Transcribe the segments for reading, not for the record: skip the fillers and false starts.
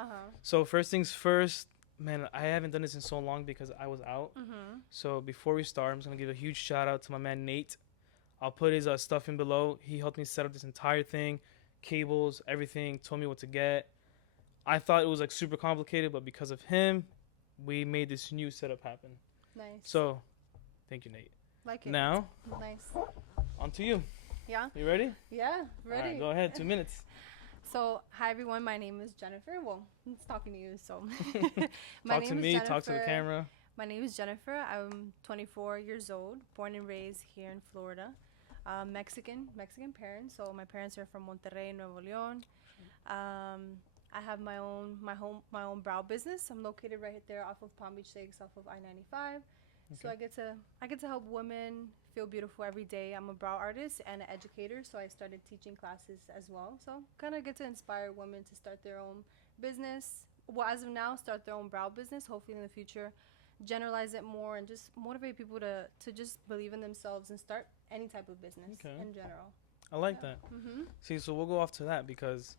Uh-huh. So first things first, man, I haven't done this in so long because I was out. Mhm. So before we start, I'm just gonna give a huge shout out to my man Nate. I'll put his stuff in below. He helped me set up this entire thing, cables, everything. Told me what to get. I thought it was like super complicated, but because of him, we made this new setup happen. Nice. So thank you, Nate. Like it. Now Nice. on to you. Yeah. You ready? Yeah. All right, Ready. go ahead. 2 minutes. So, hi everyone. My name is Jennifer. Well, it's talking to you. So, my Talk to name is me. Jennifer. Talk to the camera. My name is Jennifer. I'm 24 years old, born and raised here in Florida. Mexican parents. So my parents are from Monterrey, Nuevo León. I have my own brow business. I'm located right there off of Palm Beach Lakes, off of I-95. So Okay. I get to help women feel beautiful every day. I'm a brow artist and an educator, so I started teaching classes as well. So kind of get to inspire women to start their own business. Well, as of now, start their own brow business. Hopefully in the future, generalize it more and just motivate people to just believe in themselves and start any type of business Okay. in general. I like Yeah. that. Mhm. See, so we'll go off to that because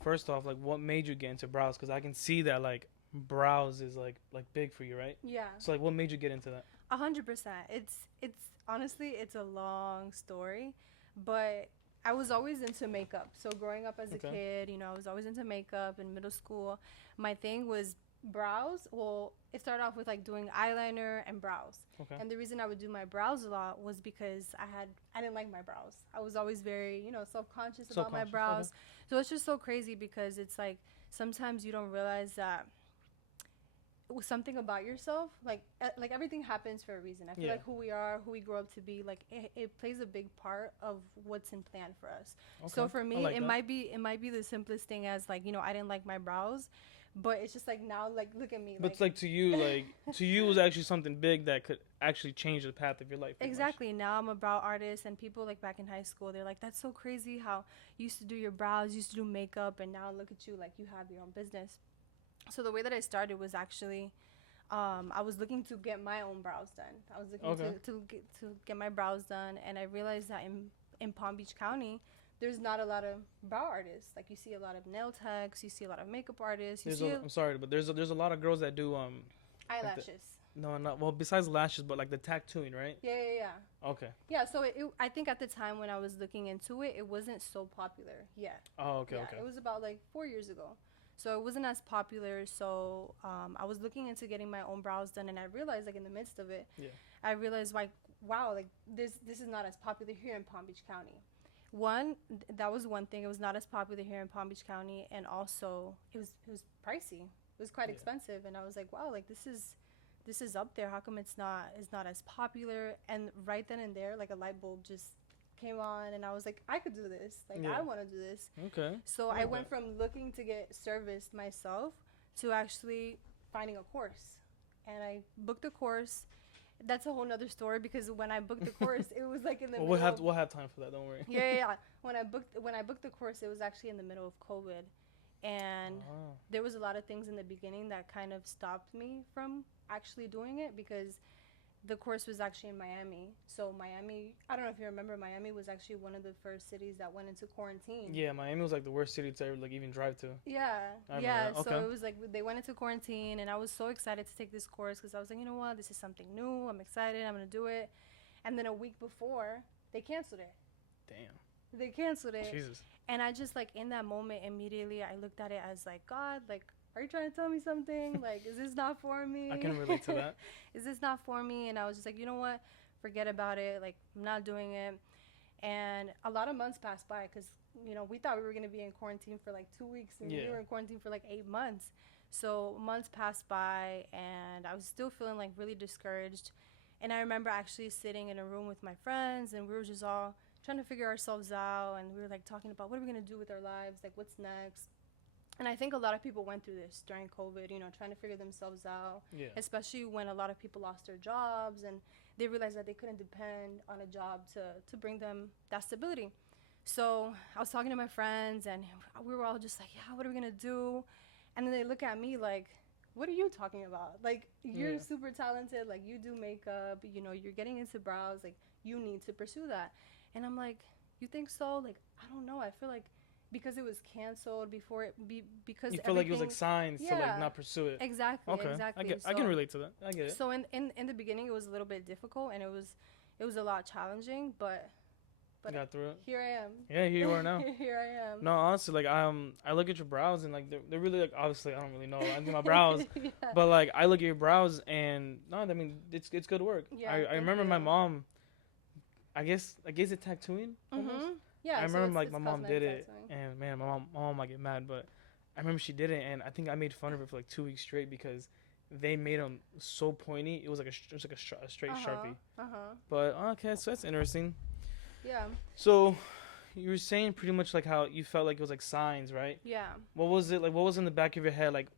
first off, like, what made you get into brows? Because I can see that like brows is like big for you, right? Yeah. So like, what made you get into that? 100%. It's honestly it's a long story, but I was always into makeup. So growing up as a Okay. kid, I was always into makeup in middle school. My thing was brows. Well, it started off with like doing eyeliner and brows. Okay. And the reason I would do my brows a lot was because I didn't like my brows. I was always very, self-conscious about my Subconscious. Okay. brows. So it's just so crazy because it's like sometimes you don't realize that something about yourself like everything happens for a reason. I feel Yeah. like who we are, who we grow up to be, like it plays a big part of what's in plan for us. Okay. So for I me like it that. might be the simplest thing as like I didn't like my brows, but it's just like now like look at me But it's like to you, it was actually something big that could actually change the path of your life. Pretty much. exactly. Now I'm a brow artist, and people like back in high school, they're like, that's so crazy how you used to do your brows, you used to do makeup, and now look at you, like you have your own business. So the way that I started was actually I was looking to get my own brows done. I was looking Okay. to get my brows done, and I realized that in Palm Beach County, there's not a lot of brow artists. Like you see a lot of nail techs, you see a lot of makeup artists, you see I'm sorry, but there's a lot of girls that do like the, eyelashes. no, not well, besides lashes, but like the tattooing, right? Yeah, yeah, yeah. Okay. Yeah, so I think at the time when I was looking into it, it wasn't so popular yet. Oh, okay, Yeah, okay. it was about like 4 years ago. So it wasn't as popular. So I was looking into getting my own brows done, and I realized, like in the midst of it, Yeah. I realized like, wow, like this is not as popular here in Palm Beach County. One, that was one thing. It was not as popular here in Palm Beach County, and also it was pricey. It was quite Yeah. expensive, and I was like, wow, like this is up there. How come it's not as popular? And right then and there, like a light bulb just came on, and I was like, I could do this. Like Yeah. I want to do this. Okay. So I I like went that. from looking to get serviced myself to actually finding a course, and I booked a course. That's a whole nother story because when I booked the course, it was like in the Well, middle. we'll have time for that. Don't worry. Yeah, yeah, yeah. When I booked the course, it was actually in the middle of COVID, and Oh. there was a lot of things in the beginning that kind of stopped me from actually doing it because the course was actually in Miami. So Miami, I don't know if you remember, Miami was actually one of the first cities that went into quarantine. Yeah, Miami was like the worst city to ever like even drive to. Yeah, I remember yeah. that. So Okay. it was like they went into quarantine, and I was so excited to take this course because I was like, you know what, this is something new. I'm excited. I'm gonna do it. And then a week before, they canceled it. Damn. They canceled it, Jesus. and I just like in that moment immediately I looked at it as like, God, like, are you trying to tell me something? Like, is this not for me? I can relate to that. Is this not for me? And I was just like, you know what? Forget about it. Like, I'm not doing it. And a lot of months passed by because, we thought we were going to be in quarantine for like 2 weeks, and Yeah. we were in quarantine for like 8 months. So months passed by, and I was still feeling like really discouraged. And I remember actually sitting in a room with my friends, and we were just all trying to figure ourselves out. And we were like talking about what are we going to do with our lives? Like, what's next? And I think a lot of people went through this during COVID, trying to figure themselves out, Yeah. especially when a lot of people lost their jobs and they realized that they couldn't depend on a job to bring them that stability. So I was talking to my friends, and we were all just like, yeah, what are we going to do? And then they look at me like, what are you talking about? Like, you're Yeah. super talented. Like, you do makeup, you're getting into brows. Like, you need to pursue that. And I'm like, you think so? Like, I don't know. I feel like because it was canceled before because You feel like it was like everything. signs to like Yeah. not pursue it. Exactly, Okay, exactly. I can relate to that. I get it. So in the beginning it was a little bit difficult, and it was a lot challenging, but You got through it. here I am. Yeah, here you are now. Here I am. No, honestly, like I look at your brows and like they're really like obviously I don't really know anything about brows, Yeah. but like I look at your brows and no, I mean it's good work. Yeah, I thank remember my you. mom. I guess it tattooing. Almost? Mhm. Yeah. I so remember it's- like it's my mom cosmetic did it, tattooing. and man, my mom might get mad, but I remember she did it, and I think I made fun of her for like 2 weeks straight because they made them so pointy. It was like a straight sharpie. But okay, so that's interesting. Yeah. So you were saying pretty much like how you felt like it was like signs, right? Yeah. What was it like? What was in the back of your head, like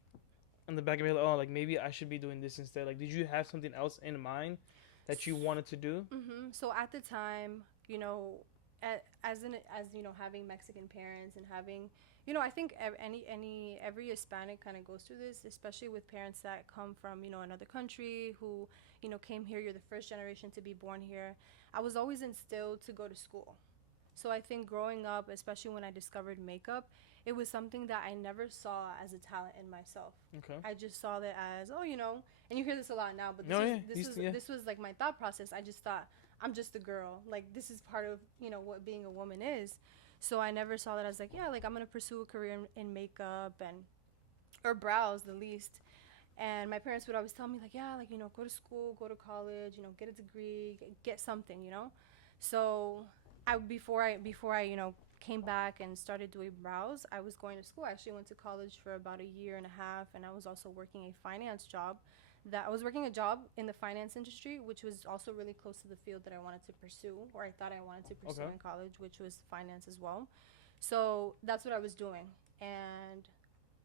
in the back of your head? Like, oh, like maybe I should be doing this instead. Like, did you have something else in mind that you wanted to do? So at the time, you know, as you know, having Mexican parents and having, you know, I think every Hispanic kind of goes through this, especially with parents that come from, you know, another country who, you know, came here. You're the first generation to be born here. I was always instilled to go to school. So I think growing up, especially when I discovered makeup, it was something that I never saw as a talent in myself. Okay. I just saw it as, oh, you know, and you hear this a lot now, but No, yeah, this was like my thought process. I just thought I'm just a girl. Like this is part of, you know, what being a woman is. So I never saw that as like, yeah, like I'm gonna pursue a career in makeup and or brows the least. And my parents would always tell me like, yeah, like, you know, go to school, go to college, you know, get a degree, get something, you know. So before I you know came back and started doing brows, I was going to school. I actually went to college for about a year and a half, and I was also working a finance job. That I was working a job in the finance industry, which was also really close to the field that I wanted to pursue, or I thought I wanted to pursue Okay. in college, which was finance as well. So that's what I was doing, and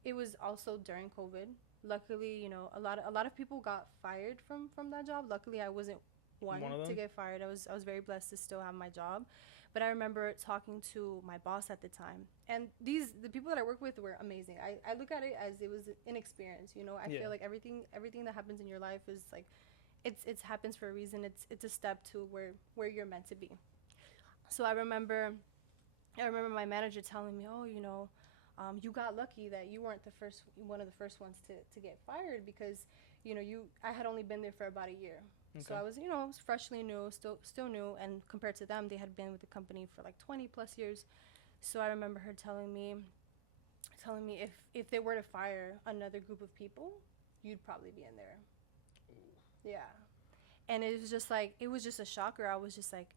it was also during COVID. Luckily, you know, a lot of people got fired from that job. Luckily, I wasn't one One of to them? get fired. I was very blessed to still have my job. But I remember talking to my boss at the time, and the people that I work with were amazing. I look at it as it was an experience. You know, I Yeah. feel like everything that happens in your life is like, it's happens for a reason. It's a step to where you're meant to be. So I remember my manager telling me, oh, you know, you got lucky that you weren't one of the first ones to get fired because, you know, I had only been there for about a year. So Okay. I was, you know, I was freshly new, still new, and compared to them, they had been with the company for like 20 plus years. So I remember her telling me if they were to fire another group of people, you'd probably be in there. Yeah. And it was just a shocker. I was just like,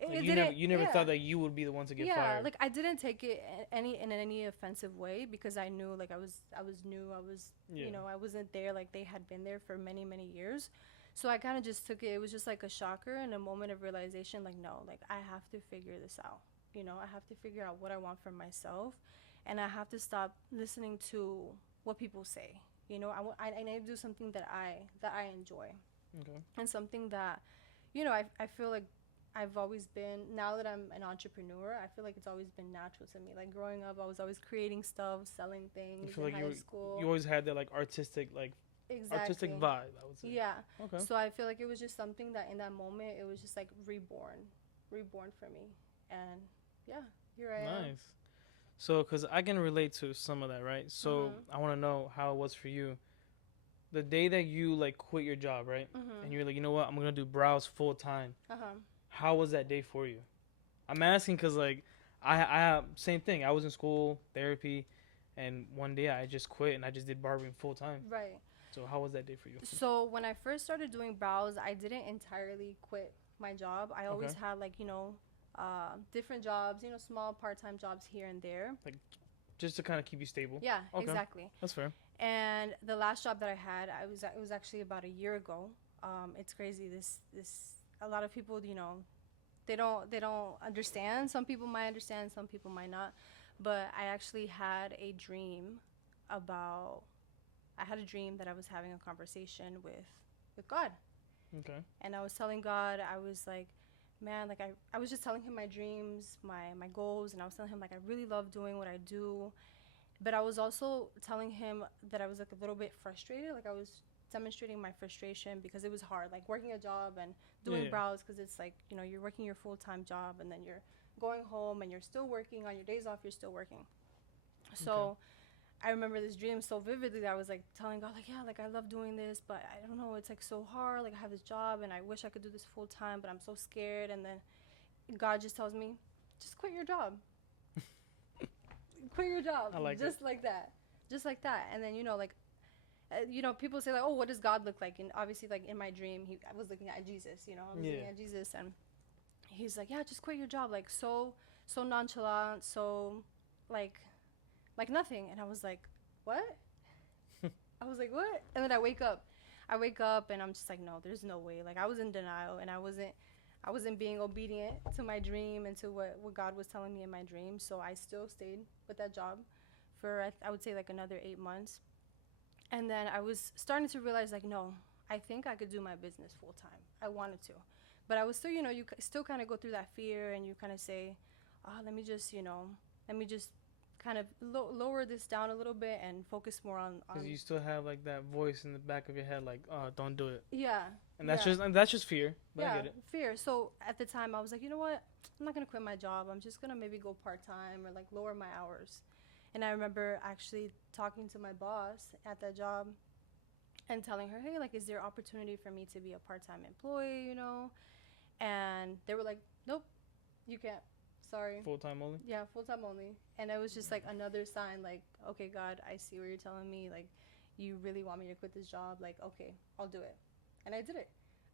Like, it you never yeah. thought that you would be the one to get fired. Like I didn't take it in any offensive way because I knew like I was new. I was Yeah. you know, I wasn't there like they had been there for many years. So I kind of just took it. It was just like a shocker and a moment of realization. Like no, like I have to figure this out. You know, I have to figure out what I want for myself, and I have to stop listening to what people say. You know, I need to do something that I enjoy Okay. and something that, you know, I feel like I've always been, now that I'm an entrepreneur, I feel like it's always been natural to me. Like growing up, I was always creating stuff, selling You things feel in like high school. you always had that like artistic Exactly. vibe. I would say. Yeah. Okay. So I feel like it was just something that in that moment, it was just like reborn for me. And yeah, here I am. Nice. So, cause I can relate to some of that, right? So I want to know how it was for you. The day that you like quit your job, right? And you're like, you know what, I'm gonna do brows full time. How was that day for you? I'm asking because like I same thing. I was in school, therapy, and one day I just quit and I just did barbering full time. Right. So how was that day for you? So when I first started doing brows, I didn't entirely quit my job. I always Okay. had like, you know, different jobs, you know, small part-time jobs here and there. Just to kind of keep you stable. Yeah, Okay. exactly. That's fair. And the last job that I had, it was actually about a year ago. It's crazy. This a lot of people, you know, they don't understand. Some people might understand, some people might not. But I actually had a dream about. I had a dream that I was having a conversation with God, Okay. and I was telling God, I was like, man, like I was just telling him my dreams, my goals, and I was telling him like I really love doing what I do. But I was also telling him that I was like a little bit frustrated. Like I was demonstrating my frustration because it was hard, like working a job and doing Yeah. brows because it's like, you know, you're working your full-time job and then you're going home and you're still working. On your days off, you're still working. So I remember this dream so vividly that I was like telling God, like, yeah, like I love doing this, but I don't know, it's like so hard. Like I have this job and I wish I could do this full time, but I'm so scared. And then God just tells me, just quit your job. Quit your job. I like just like that. Just like that. And then, you know, like, people say like, oh, what does God look like? And obviously, like in my dream, I was looking at Jesus. You know, I was looking at Jesus, and he's like, yeah, just quit your job. Like so nonchalant, so like nothing. And I was like, what? I was like, what? And then I wake up and I'm just like, no, there's no way. Like I was in denial, and I wasn't being obedient to my dream and to what God was telling me in my dream. So I still stayed with that job for I would say like another 8 months. And then I was starting to realize, like, no, I think I could do my business full time. I wanted to. But I was still, you know, you still kind of go through that fear, and you kind of say, let me just kind of lower this down a little bit and focus more on. Because you still have like that voice in the back of your head, like, oh, don't do it. Yeah. And that's just fear. But yeah, I get it. Fear. So at the time, I was like, you know what? I'm not gonna quit my job. I'm just gonna maybe go part time or like lower my hours. And I remember actually talking to my boss at that job and telling her, hey, like, is there opportunity for me to be a part-time employee, you know? And they were like, nope, you can't. Sorry. Full-time only? Yeah, full-time only. And it was just like another sign, like, okay, God, I see what you're telling me. Like, you really want me to quit this job. Like, okay, I'll do it. And I did it.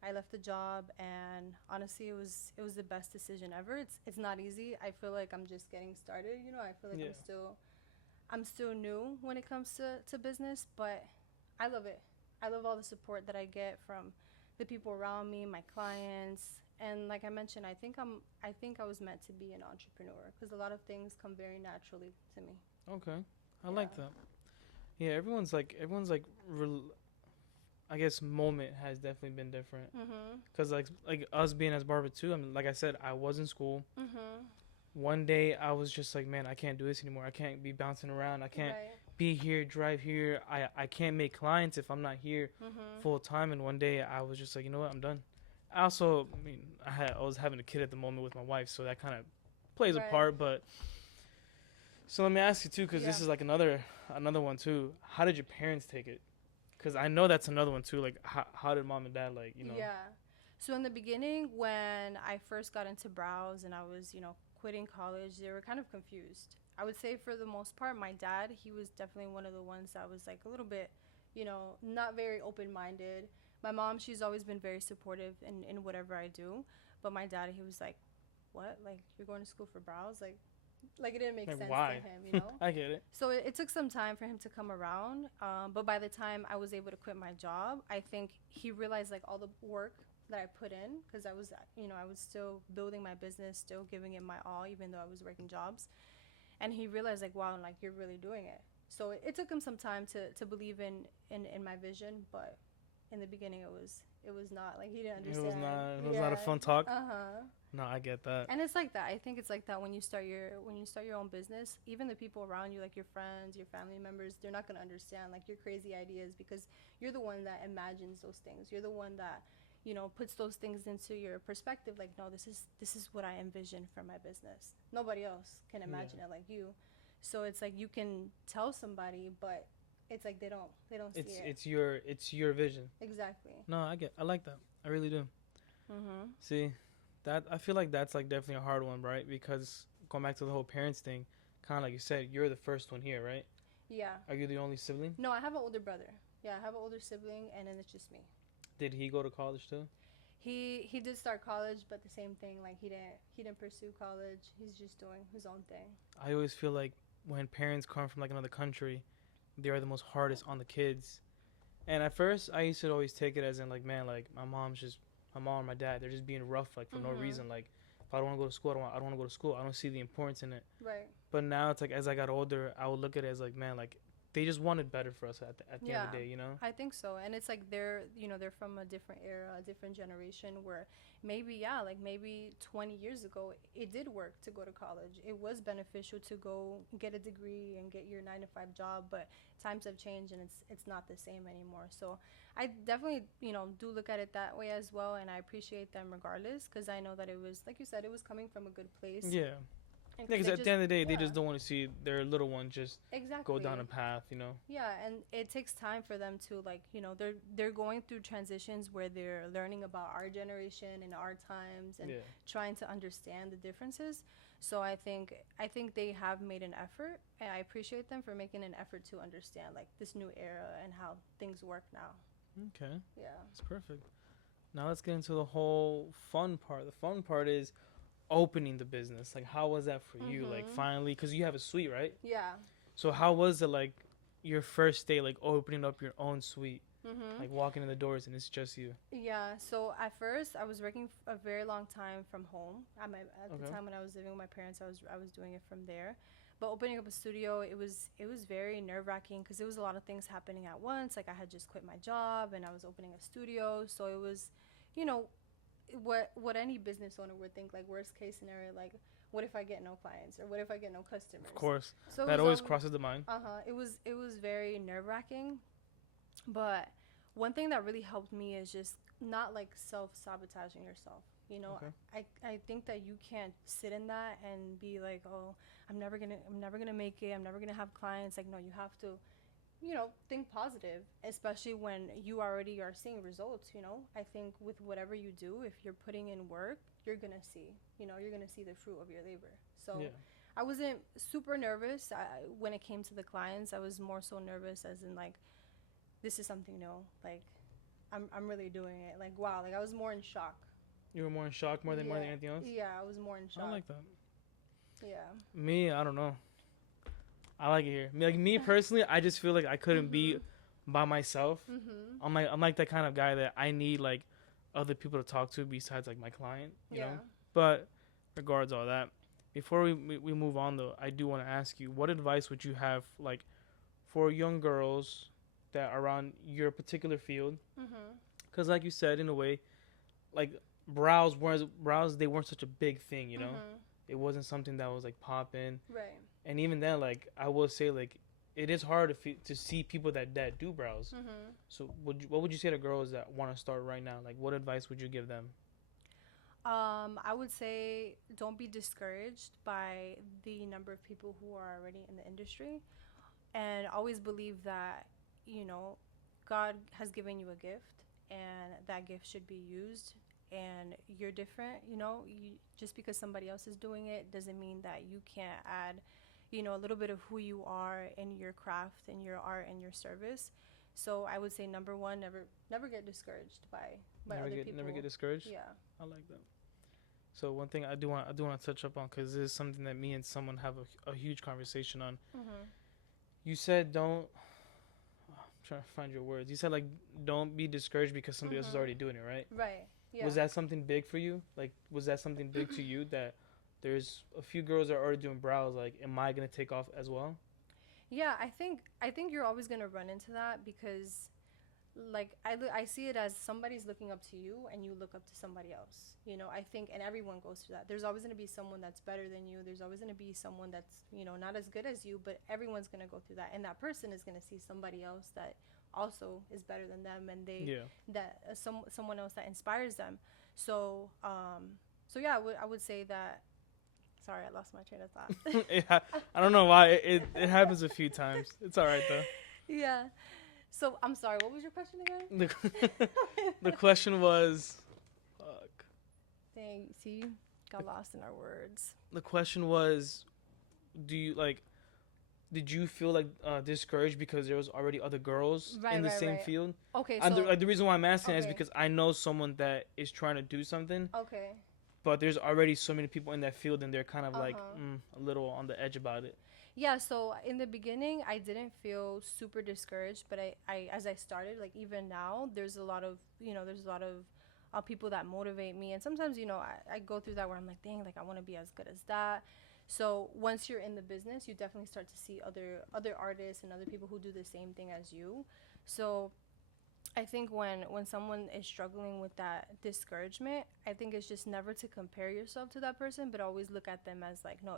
I left the job, and honestly, it was the best decision ever. It's not easy. I feel like I'm just getting started, you know? I feel like I'm still new when it comes to business, but I love it. I love all the support that I get from the people around me, my clients, and like I mentioned, I think I was meant to be an entrepreneur because a lot of things come very naturally to me. Okay, I like that. Yeah, everyone's I guess moment has definitely been different. Because like us being as barber too. I mean, like I said, I was in school. One day I was just like, man, I can't do this anymore. I can't be bouncing around. I can't be here, drive here. I can't make clients if I'm not here full time. And one day I was just like, you know what, I'm done. I also, I mean, I was having a kid at the moment with my wife, so that kind of plays a part. But so let me ask you too, because this is like another one too. How did your parents take it? Because I know that's another one too. Like, how did mom and dad, like, you know? Yeah. So in the beginning, when I first got into brows and I was, you know, quitting college, they were kind of confused. I would say for the most part, my dad, he was definitely one of the ones that was like a little bit, you know, not very open-minded. My mom, she's always been very supportive in whatever I do. But my dad, he was like, what? Like, you're going to school for brows? Like it didn't make sense to him, you know? I get it. So it took some time for him to come around. But by the time I was able to quit my job, I think he realized like all the work that I put in, because I was, you know, I was still building my business, still giving it my all, even though I was working jobs. And he realized like, wow, like you're really doing it. So it took him some time to believe in my vision, but in the beginning it was not, like, he didn't understand. It was not a fun talk. No, I get that. And it's like that. I think it's like that when you start your own business. Even the people around you, like your friends, your family members, they're not gonna understand like your crazy ideas, because you're the one that imagines those things. You're the one that, you know, puts those things into your perspective. Like, no, this is what I envision for my business. Nobody else can imagine it like you. So it's like you can tell somebody, but it's like they don't see it. It's your vision. Exactly. No, I like that. I really do. See, that I feel like that's like definitely a hard one, right? Because going back to the whole parents thing, kind of like you said, you're the first one here, right? Yeah. Are you the only sibling? No, I have an older brother. Yeah, I have an older sibling, and then it's just me. Did he go to college too? He did start college, but the same thing. Like he didn't pursue college. He's just doing his own thing. I always feel like when parents come from like another country, they are the most hardest on the kids. And at first, I used to always take it as in like, man, like my mom and my dad, they're just being rough like for no reason. Like if I don't want to go to school, I don't want to go to school. I don't see the importance in it. Right. But now it's like as I got older, I would look at it as like, man, like they just wanted better for us at the end of the day, you know? I think so. And it's like they're from a different era, a different generation where maybe, yeah, like maybe 20 years ago, it did work to go to college. It was beneficial to go get a degree and get your 9 to 5 job, but times have changed and it's not the same anymore. So I definitely, do look at it that way as well. And I appreciate them regardless because I know that it was, like you said, it was coming from a good place. Yeah. And Yeah, 'cause they at the end of the day, they yeah. just don't want to see their little one just Exactly. go down a path, you know? Yeah, and it takes time for them to like, they're going through transitions where they're learning about our generation and our times and Yeah. trying to understand the differences. So I think they have made an effort, and I appreciate them for making an effort to understand like this new era and how things work now. Okay. Yeah. That's perfect. Now let's get into the whole fun part. The fun part is opening the business. Like, how was that for you? Like, Mhm. finally, because you have a suite, right? Yeah. So, how was it, like, your first day, like, opening up your own suite? Mhm. Like, walking in the doors and it's just you? Yeah, so at first I was working a very long time from home. At the Okay. time when I was living with my parents, I was doing it from there. But opening up a studio, it was very nerve-wracking because there was a lot of things happening at once. Like I had just quit my job and I was opening a studio, so it was, you know, what any business owner would think, like worst case scenario, like what if I get no clients or what if I get no customers? Of course. So That always crosses the mind. it was very nerve-wracking. But one thing that really helped me is just not like self-sabotaging yourself. Okay. I think that you can't sit in that and be like, oh, I'm never gonna make it. I'm never gonna have clients. Like, no, you have to, think positive, especially when you already are seeing results. I think with whatever you do, if you're putting in work, you're gonna see the fruit of your labor. So Yeah. I wasn't super nervous when it came to the clients. I was more so nervous as in like, this is something new. Like, I'm really doing it. Like, wow. Like, I was more in shock. You were more in shock more than Yeah. anything else? Yeah, I was more in shock. I like that. Yeah. Me, I don't know. I like it here. Me personally, I just feel like I couldn't be by myself. Mhm. I'm like that kind of guy that I need like other people to talk to besides like my client, you Yeah. know. But regards all that, before we move on though, I do want to ask you, what advice would you have like for young girls that are around your particular field? Mhm. Because like you said, in a way, like brows they weren't such a big thing, you know. Mhm. It wasn't something that was like popping, Right. and even then, like I will say, like it is hard to see people that do brows. Mhm. So what would you say to girls that want to start right now? Like, what advice would you give them? I would say don't be discouraged by the number of people who are already in the industry, and always believe that you know God has given you a gift, and that gift should be used. And you're different, just because somebody else is doing it doesn't mean that you can't add, a little bit of who you are in your craft and your art and your service. So I would say number one, never get discouraged by other people. Never get discouraged. Yeah. I like that. So one thing I do want to touch up on, because this is something that me and someone have a huge conversation on. Mhm. You said don't. I'm trying to find your words. You said like don't be discouraged because somebody else is already doing it, right? Right. Yeah. Was that something big for you? Like, was that something big to you that there's a few girls that are already doing brows? Like, am I gonna take off as well? Yeah, I think you're always gonna run into that because, like, I see it as somebody's looking up to you and you look up to somebody else. I think, and everyone goes through that. There's always gonna be someone that's better than you. There's always gonna be someone that's not as good as you, but everyone's gonna go through that, and that person is gonna see somebody else that also is better than them, and Yeah. someone else that inspires them. So yeah, I would say that. Sorry, I lost my train of thought. I don't know why it happens a few times. It's all right though. Yeah. So I'm sorry. What was your question again? The question was, fuck. Dang. See, got lost in our words. The question was, do you like? Did you feel like discouraged because there was already other girls in the same field? Okay. And So the reason why I'm asking is okay. because I know someone that is trying to do something, okay. but there's already so many people in that field, and they're kind of like Uh-huh. a little on the edge about it. Yeah, so in the beginning, I didn't feel super discouraged, but I as I started, like even now, there's a lot of, people that motivate me. And sometimes, I go through that where I'm like, dang, like I want to be as good as that. So once you're in the business, you definitely start to see other artists and other people who do the same thing as you. So I think when someone is struggling with that discouragement, I think it's just never to compare yourself to that person, but always look at them as like, no,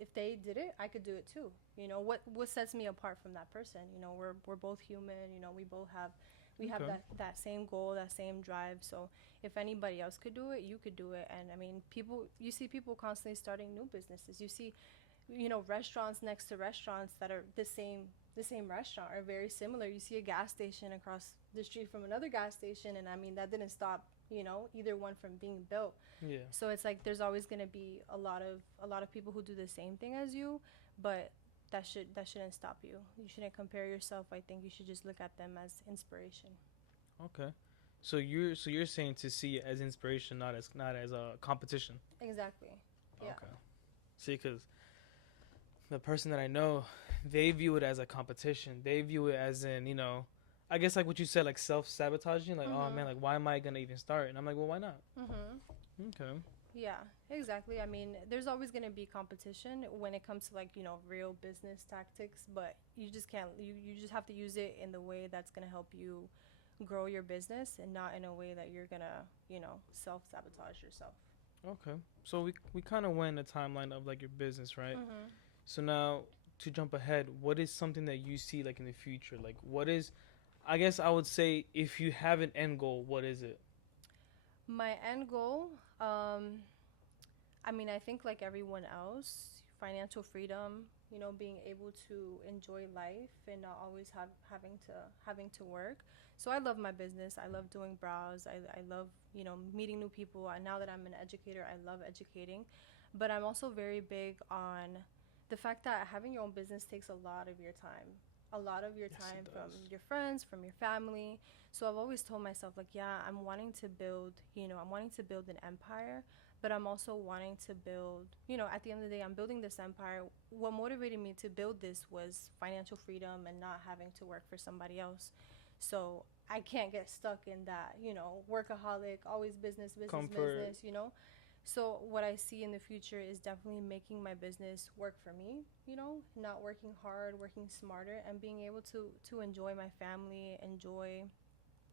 if they did it, I could do it too. You know, what sets me apart from that person? You know, we're both human. You know, we have Okay. that same goal, that same drive. So if anybody else could do it, you could do it. And I mean, you see people constantly starting new businesses. You see, you know, restaurants next to restaurants that are the same restaurant are very similar. You see a gas station across the street from another gas station, and I mean that didn't stop, you know, either one from being built. Yeah. So it's like there's always going to be a lot of people who do the same thing as you, but that shouldn't stop you. You shouldn't compare yourself. I think you should just look at them as inspiration. Okay. So you're saying to see it as inspiration, not as a competition. Exactly. Yeah. Okay. See, because the person that I know, they view it as a competition. They view it as in, I guess like what you said, like self sabotaging. Like, oh Mhm. man, like why am I gonna even start? And I'm like, well, why not? Mhm. Okay. Yeah, exactly. I mean, there's always going to be competition when it comes to like, you know, real business tactics, but you just can't you just have to use it in the way that's going to help you grow your business and not in a way that you're going to, you know, self-sabotage yourself. Okay. So we kind of went in the timeline of like your business, right? Mhm. So now to jump ahead, what is something that you see like in the future? Like what is I guess I would say if you have an end goal, what is it? My end goal, I mean, I think like everyone else, financial freedom, you know, being able to enjoy life and not always having to work. So I love my business. I love doing brows. I love, you know, meeting new people. And now that I'm an educator, I love educating. But I'm also very big on the fact that having your own business takes a lot of your time. A lot of your Yes, it time from does. your friends, from your family. So I've always told myself like, yeah, I'm wanting to build an empire, but I'm also wanting to build, you know, at the end of the day, I'm building this empire. What motivated me to build this was financial freedom and not having to work for somebody else. So I can't get stuck in that, you know, workaholic, always business, business, Comfort. business, you know. So what I see in the future is definitely making my business work for me, you know, not working hard, working smarter, and being able to enjoy my family, enjoy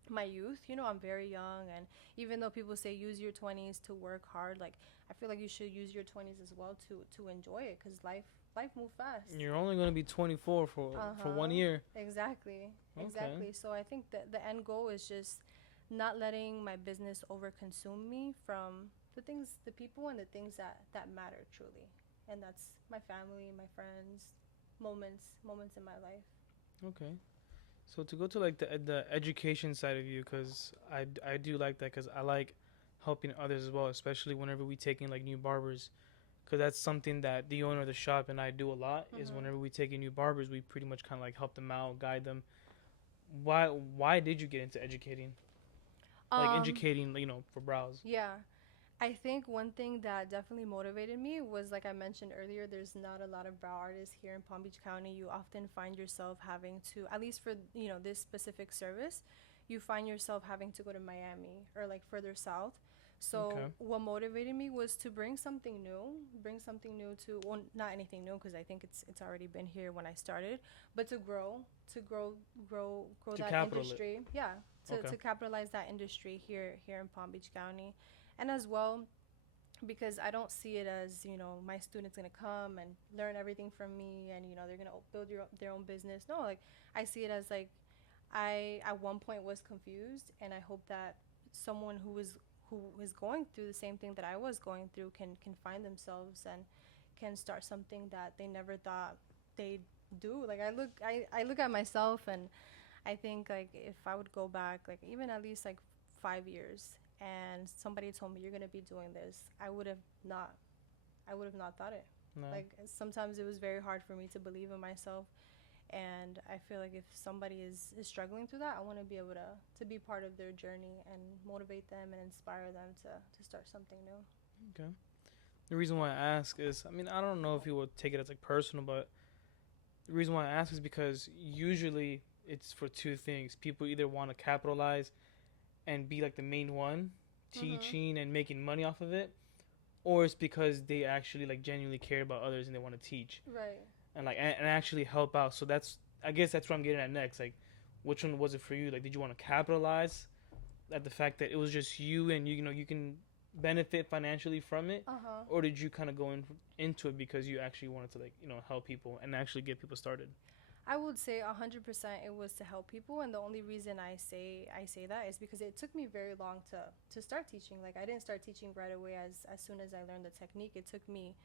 my youth. You know, I'm very young, and even though people say use your 20s to work hard, like I feel like you should use your 20s as well to enjoy it, because life moves fast. You're only gonna be 24 for one Uh-huh. year. Exactly. Okay. Exactly. So I think that the end goal is just not letting my business overconsume me from the people and the things that matter truly. And that's my family, my friends, moments in my life. Okay. So to go to like the education side of you, cause I do like that, cause I like helping others as well, especially whenever we take in like new barbers, cause that's something that the owner of the shop and I do a lot. Is Mhm. whenever we take in new barbers, we pretty much kind of like help them out, guide them. Why did you get into educating? Like Um educating, for brows. yeah. I think one thing that definitely motivated me was, like I mentioned earlier, there's not a lot of brow artists here in Palm Beach County. You often find yourself having to, at least for, you know, this specific service, you find yourself having to go to Miami or like further south. So Okay. what motivated me was to bring something new to, well, not anything new because I think it's already been here when I started, but to grow To that capital it. industry. Yeah, Okay. to capitalize that industry here in Palm Beach County, and as well because I don't see it as, you know, my students gonna come and learn everything from me and, you know, they're gonna build their own business. No, like I see it as like I at one point was confused, and I hope that someone who is going through the same thing that I was going through can find themselves and can start something that they never thought they'd do. Like I look at myself, and I think like if I would go back like even at least like 5 years and somebody told me you're gonna be doing this, I would have not thought it. No. Like sometimes it was very hard for me to believe in myself, and I feel like if somebody is struggling through that, I want to be able to be part of their journey and motivate them and inspire them to start something new. Okay. The reason why I ask is, I mean, I don't know if you would take it as like personal, but the reason why I ask is because usually it's for two things. People either want to capitalize and be like the main one, Mhm. teaching and making money off of it, or it's because they actually like genuinely care about others and they want to teach Right. and like and actually help out. So that's, I guess that's what I'm getting at next. Like, which one was it for you? Like, did you want to capitalize at the fact that it was just you and you know you can benefit financially from it, Uh-huh. or did you kind of go into it because you actually wanted to like help people and actually get people started? I would say 100% it was to help people, and the only reason I say that is because it took me very long to start teaching. Like I didn't start teaching right away as soon as I learned the technique. It took me,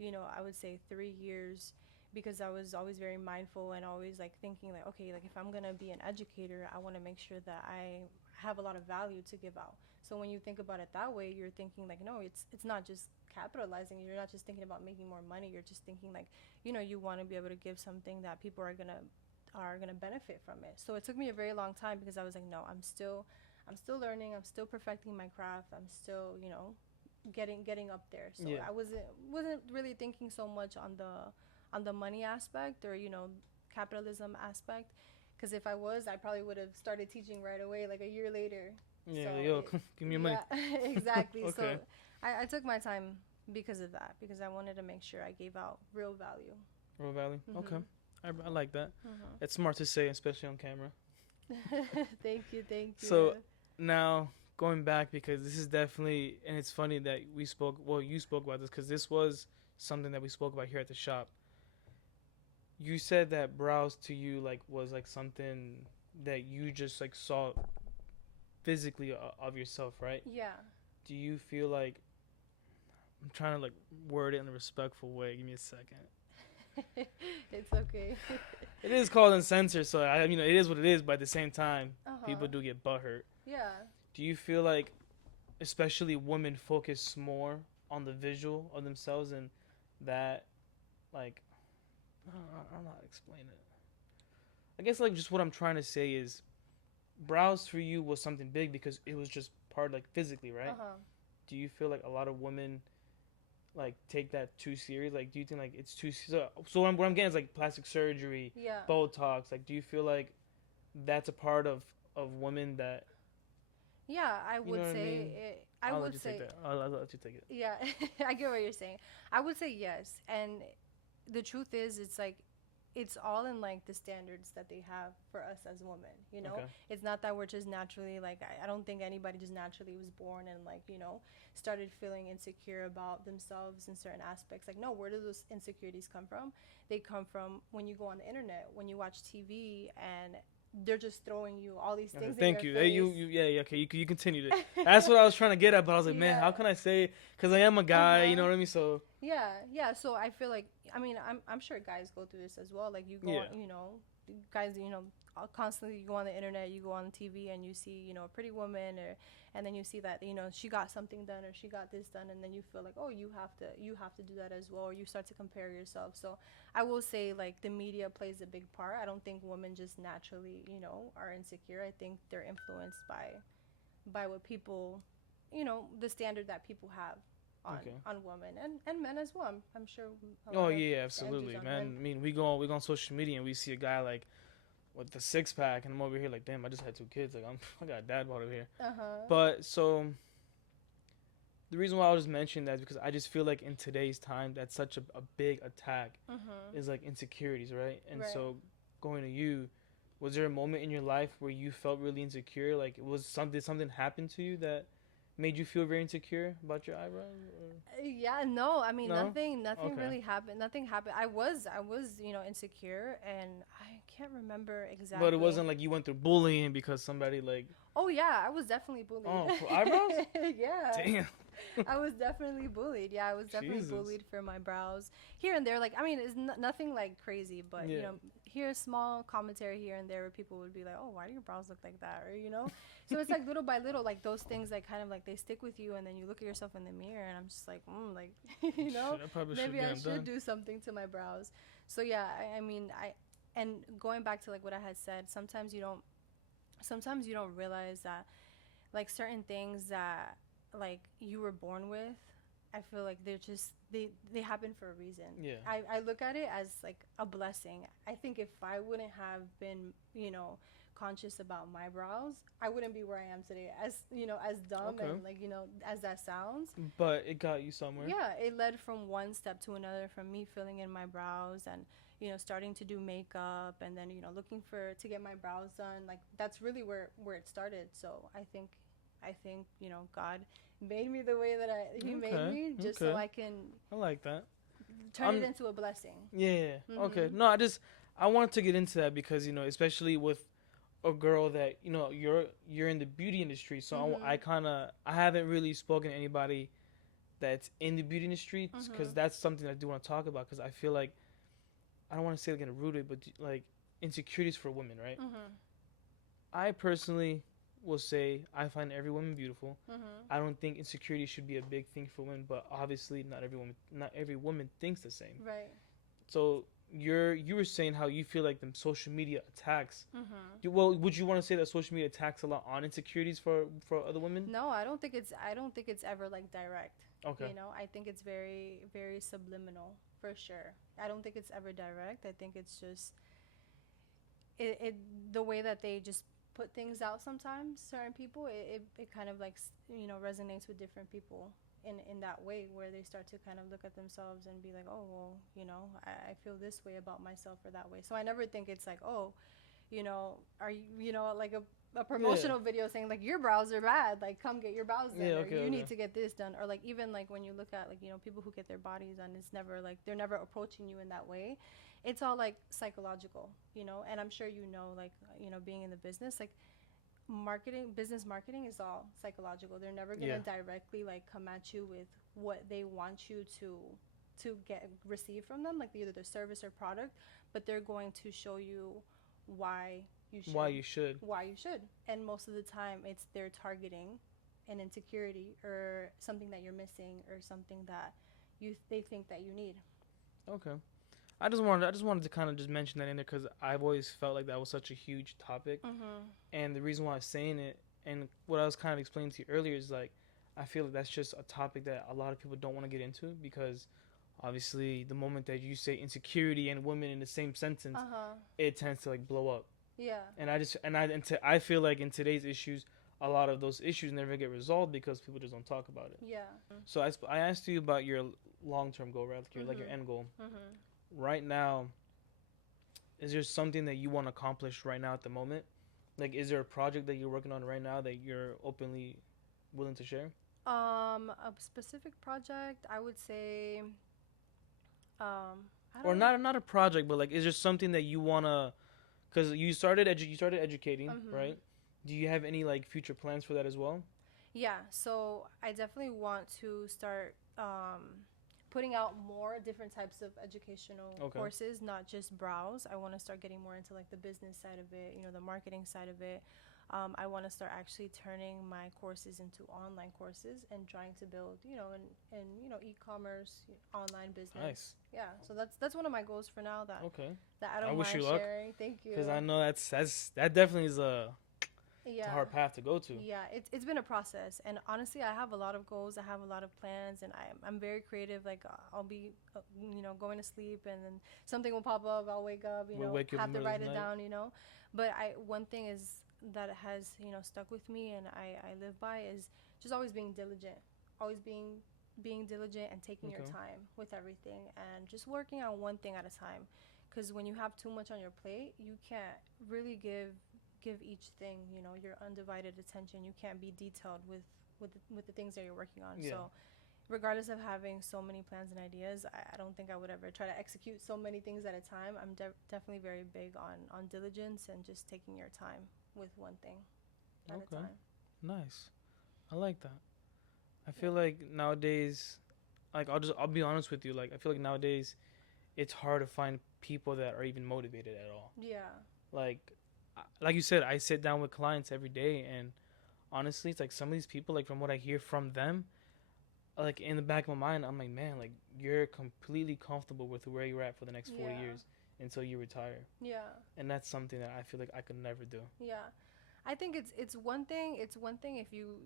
I would say 3 years, because I was always very mindful and always like thinking like, okay, like if I'm gonna be an educator, I want to make sure that I have a lot of value to give out. So when you think about it that way, you're thinking like, no, it's not just capitalizing. You're not just thinking about making more money. You're just thinking like, you want to be able to give something that people are gonna benefit from it. So it took me a very long time because I was like, no, I'm still learning. I'm still perfecting my craft. I'm still, getting up there. So Yeah. I wasn't really thinking so much on the money aspect, or capitalism aspect. Because if I was, I probably would have started teaching right away, like a year later. Yeah, So yo, give me your money. yeah, exactly. So Okay. I took my time because of that, because I wanted to make sure I gave out real value. Royal Valley. Okay. Mhm. I like that. Mhm. It's smart to say, especially on camera. Thank you, thank you. So now going back, because this is definitely, and it's funny that you spoke about this because this was something that we spoke about here at the shop. You said that browse to you like was like something that you just like saw physically of yourself, right? Yeah. Do you feel like, I'm trying to like word it in a respectful way. Give me a second. It's okay. It is called uncensored, so I mean it is what it is. But at the same time, Uh-huh. people do get butthurt. Yeah. Do you feel like, especially women, focus more on the visual of themselves and that, like, I don't know how to explain it. I guess like just what I'm trying to say is, browse for you was something big because it was just part like physically, right? Uh-huh. Do you feel like a lot of women like take that too serious? Like, do you think like it's too so what I'm getting is like plastic surgery, Yeah. Botox. Like, do you feel like that's a part of women that Yeah, I you would know what I say mean? it, I I'll let would you say take that. I'll let you take it. yeah. I get what you're saying. I would say yes. And the truth is, it's like it's all in like the standards that they have for us as women. Okay. It's not that we're just naturally like, I don't think anybody just naturally was born and like, started feeling insecure about themselves in certain aspects. Like, no, where do those insecurities come from? They come from when you go on the internet, when you watch TV, and they're just throwing you all these Okay, things in thank your you. face. Yeah. Okay, you continued it. That's what I was trying to get at, but I was like, man, how Yeah. can I say? Because I am a guy, you Uh-huh. know what I mean? So Yeah. So I feel like, I mean, I'm sure guys go through this as well. Like you go Yeah. on, guys, constantly you go on the internet, you go on TV, and you see, a pretty woman, and then you see that, she got something done or she got this done, and then you feel like, oh, you have to do that as well, or you start to compare yourself. So I will say like the media plays a big part. I don't think women just naturally, are insecure. I think they're influenced by what people, the standard that people have on Okay. on women and men as well. I'm sure. A oh lot of yeah, standards absolutely, on man. men. I mean, we go on social media and we see a guy like with the 6 pack, and I'm over here like, damn, I just had 2 kids. Like I got a dad bod over here. Uh-huh. But so the reason why I was just mentioning that is because I just feel like in today's time that's such a big attack Mhm. is like insecurities, right? And Right. so going to you, was there a moment in your life where you felt really insecure? Like, something happened to you that made you feel very insecure about your eyebrows? Yeah, no, I mean No? nothing Okay. really happened. Nothing happened. I was, insecure, and I can't remember exactly. But it wasn't like you went through bullying because somebody like, Oh yeah, I was definitely bullied. oh, for eyebrows? Yeah. Damn. I was definitely bullied. Yeah, I was definitely Jesus. bullied for my brows here and there. Like, I mean, it's nothing like crazy, but Yeah. here a small commentary here and there where people would be like, "Oh, why do your brows look like that?" Or so it's like little by little, like those things, like kind of like they stick with you, and then you look at yourself in the mirror, and I'm just like, like, Shit, I probably should maybe I get them should done. do something to my brows. So yeah, I mean, and going back to like what I had said, sometimes you don't realize that like certain things that like you were born with, I feel like they happen for a reason. Yeah. I look at it as like a blessing. I think if I wouldn't have been conscious about my brows, I wouldn't be where I am today. As you know, as dumb Okay. and like as that sounds, But it got you somewhere. yeah, it led from one step to another, from me filling in my brows and starting to do makeup, and then looking for to get my brows done. Like that's really where it started. So I think God made me the way that He made Okay. me, just Okay. so I can I like that. turn it into a blessing. Yeah. Okay. Mhm. No, I wanted to get into that because especially with a girl that you're in the beauty industry, so I Mhm. kind of I haven't really spoken to anybody that's in the beauty industry because Mhm. that's something I do want to talk about because I feel like I don't want to say like in a rude way, but like insecurities for women, right? Mhm. I personally will say I find every woman beautiful. Mhm. I don't think insecurity should be a big thing for women, but obviously not every woman thinks the same. Right. So you were saying how you feel like the social media attacks. Mhm. Well, would you want to say that social media attacks a lot on insecurities for other women? No, I don't think it's ever like direct. Okay. I think it's very very subliminal for sure. I don't think it's ever direct. I think it's just it the way that they just put things out sometimes. Certain people, it kind of like resonates with different people in that way, where they start to kind of look at themselves and be like, oh well, I feel this way about myself or that way. So I never think it's like, oh, are you, like a Yeah. promotional video saying like your brows are bad, like come get your brows done, Yeah. or Okay. you Okay. need to get this done, or like even like when you look at like people who get their bodies done, it's never like they're never approaching you in that way. It's all like psychological, and I'm sure like being in the business, like business marketing is all psychological. They're never gonna Yeah. directly like come at you with what they want you to get receive from them, like either the service or product, but they're going to show you why you should Why you should. why you should. And most of the time it's they're targeting an insecurity or something that you're missing or something that they think that you need. Okay. I just wanted to kind of just mention that in there because I've always felt like that was such a huge topic, Mhm. and the reason why I was saying it and what I was kind of explaining to you earlier is like I feel like that's just a topic that a lot of people don't want to get into because obviously the moment that you say insecurity and women in the same sentence, Uh-huh. it tends to like blow up. Yeah. And I feel like in today's issues, a lot of those issues never get resolved because people just don't talk about it. Yeah. So I asked you about your long term goal, right? Like your Mhm. end goal. Mhm. Right now, is there something that you want to accomplish right now at the moment? Like, is there a project that you're working on right now that you're openly willing to share? A specific project, I would say, I Or don't know. not a project, but like, is there something that you wanna? Because you started educating, Mhm. right? Do you have any like future plans for that as well? Yeah, so I definitely want to start putting out more different types of educational Okay. courses, not just brows. I want to start getting more into like the business side of it, the marketing side of it. I want to start actually turning my courses into online courses and trying to build, e-commerce, online business. Nice. Yeah, so that's one of my goals for now that Okay. I I don't wish you mind luck, sharing. Thank you. because I know that definitely is a Yeah. hard path to go to. Yeah, it's been a process, and honestly, I have a lot of goals. I have a lot of plans, and I'm very creative. Like I'll be, going to sleep, and then something will pop up. I'll wake up, We'll wake you up in have the to middle of write the it night. down. But one thing is that has stuck with me, and I live by is just always being diligent, always being diligent and taking your Okay. time with everything, and just working on one thing at a time. Because when you have too much on your plate, you can't really give each thing your undivided attention. You can't be detailed with the things that you're working on. Yeah. So regardless of having so many plans and ideas, I don't think I would ever try to execute so many things at a time. I'm definitely very big on diligence and just taking your time with one thing at a Okay. time. Nice. I like that. I Yeah. feel like nowadays, like I'll be honest with you. Like I feel like nowadays, it's hard to find people that are even motivated at all. Yeah. Like you said, I sit down with clients every day, and honestly, it's like some of these people, like from what I hear from them, like in the back of my mind, I'm like, man, like you're completely comfortable with where you're at for the next 40 Yeah. years until you retire, Yeah. and that's something that I feel like I could never do. Yeah. I think it's one thing. It's one thing if you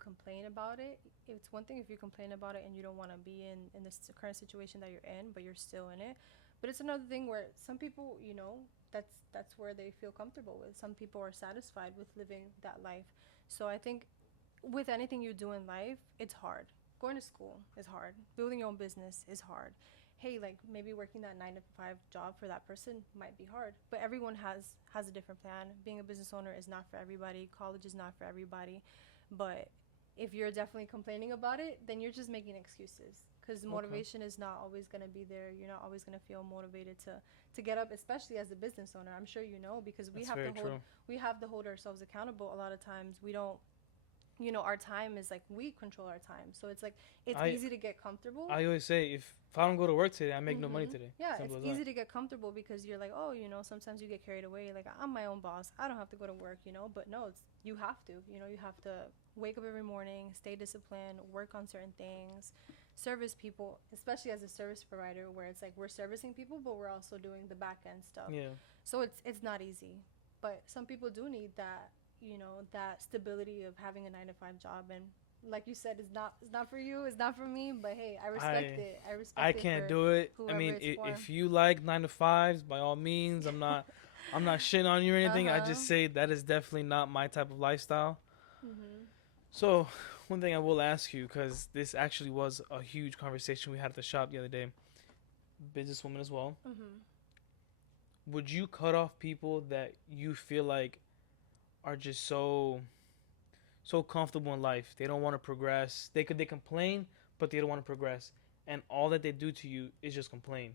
complain about it. It's one thing if you complain about it and you don't want to be in this current situation that you're in, but you're still in it. But it's another thing where some people, that's where they feel comfortable with. Some people are satisfied with living that life. So I think with anything you do in life, it's hard. Going to school is hard. Building your own business is hard. Hey, like maybe working that 9 to 5 job for that person might be hard, but everyone has a different plan. Being a business owner is not for everybody. College is not for everybody. But if you're definitely complaining about it, then you're just making excuses, because motivation is not always going to be there. You're not always going to feel motivated to get up, especially as a business owner. I'm sure you know, because That's very true. we have to hold ourselves accountable. A lot of times we don't, our time is like, we control our time. So it's like, it's easy to get comfortable. I always say, if I don't go to work today, I make no money today. Yeah, it's easy to get comfortable because you're like, oh, sometimes you get carried away. Like, I'm my own boss. I don't have to go to work, But no, you have to. You have to wake up every morning, stay disciplined, work on certain things, service people, especially as a service provider, where it's like we're servicing people, but we're also doing the back end stuff. Yeah. So it's not easy. But some people do need that, that stability of having a 9 to 5 job. And like you said, it's not for you, it's not for me, but hey, I respect it. I can't do it. I mean, if you like 9 to 5s, by all means. I'm not shitting on you or anything. I just say that is definitely not my type of lifestyle. So one thing I will ask you, because this actually was a huge conversation we had at the shop the other day, businesswoman as well, would you cut off people that you feel like are just so comfortable in life? They don't want to progress. They complain, but they don't want to progress, and all that they do to you is just complain.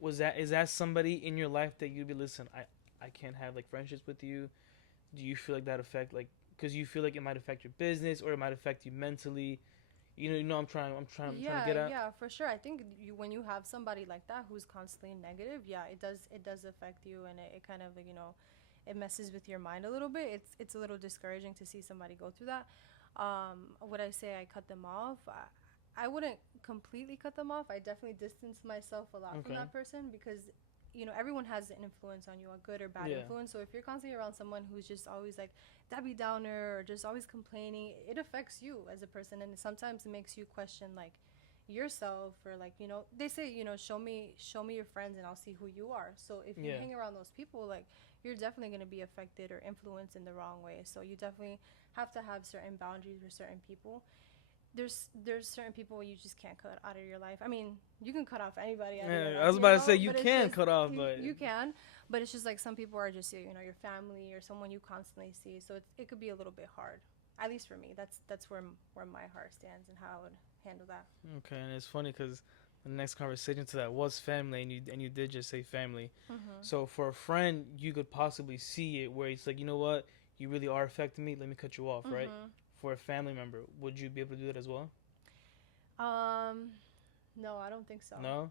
Is that somebody in your life that you'd be, listen, I can't have like friendships with you? Do you feel like that affect, like, because you feel like it might affect your business or it might affect you mentally? I'm trying to get at. Yeah, for sure. I think when you have somebody like that who's constantly negative, yeah, it does affect you, and it kind of, it messes with your mind a little bit. It's a little discouraging to see somebody go through that. Would I say I cut them off? I wouldn't completely cut them off. I definitely distance myself a lot from that person, because everyone has an influence on you, a good or bad influence. So if you're constantly around someone who's just always like Debbie Downer or just always complaining, it affects you as a person, and sometimes it makes you question like yourself, or like, they say, show me your friends and I'll see who you are. So if you hang around those people, like, you're definitely going to be affected or influenced in the wrong way. So you definitely have to have certain boundaries with certain people. There's certain people you just can't cut out of your life. I mean, you can cut off anybody out of your life. I was about to say you can cut off, but you can. But it's just like some people are just, your family or someone you constantly see. So it could be a little bit hard. At least for me, that's where my heart stands and how I would handle that. Okay, and it's funny because the next conversation to that was family, and you did just say family. So for a friend, you could possibly see it where it's like, you know what, you really are affecting me. Let me cut you off, right? For a family member, would you be able to do that as well? No, I don't think so. No,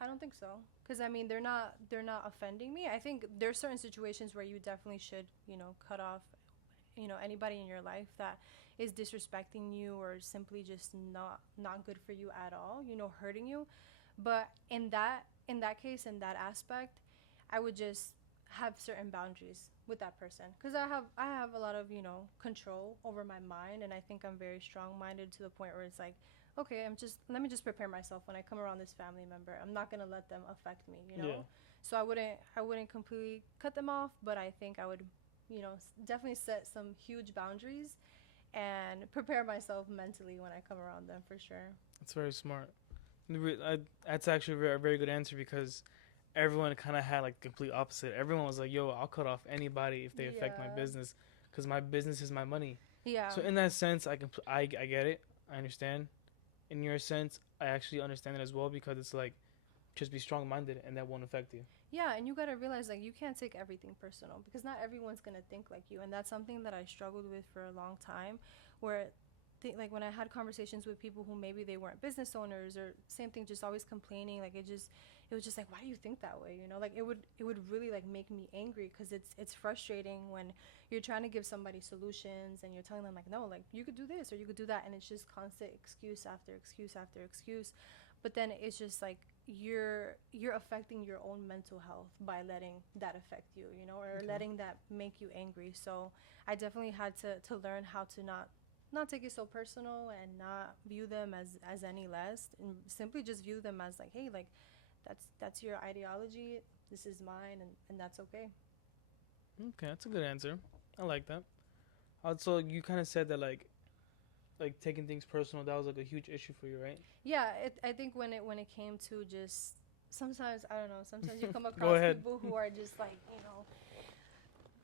I don't think so. Because I mean, they're not offending me. I think there's certain situations where you definitely should, cut off, anybody in your life that is disrespecting you or simply just not good for you at all, hurting you. But in that case, in that aspect, I would just have certain boundaries with that person, because I have a lot of control over my mind, and I think I'm very strong-minded to the point where it's like, okay, let me just prepare myself when I come around this family member. I'm not gonna let them affect me, So I wouldn't completely cut them off, but I think I would definitely set some huge boundaries and prepare myself mentally when I come around them, for sure. That's very smart. That's actually a very good answer, because everyone kind of had like complete opposite. Everyone was like, yo, I'll cut off anybody if they affect my business, because my business is my money. Yeah. So in that sense, I get it. I understand. In your sense, I actually understand it as well, because it's like, just be strong-minded and that won't affect you. Yeah, and you got to realize, like, you can't take everything personal, because not everyone's going to think like you. And that's something that I struggled with for a long time, where like when I had conversations with people who maybe they weren't business owners, or same thing, just always complaining, like it was just like, why do you think that way? Like it would really like make me angry, because it's frustrating when you're trying to give somebody solutions and you're telling them like, no, like you could do this or you could do that, and it's just constant excuse after excuse after excuse. But then it's just like you're affecting your own mental health by letting that affect you, or letting that make you angry. So I definitely had to learn how to not take it so personal and not view them as any less, and simply just view them as like, hey, like that's your ideology, this is mine, and that's okay. Okay, that's a good answer. I like that. Also, you kind of said that like taking things personal, that was like a huge issue for you, right? Yeah, I think when it came to just sometimes I don't know. Sometimes you come Go across ahead. people who are just like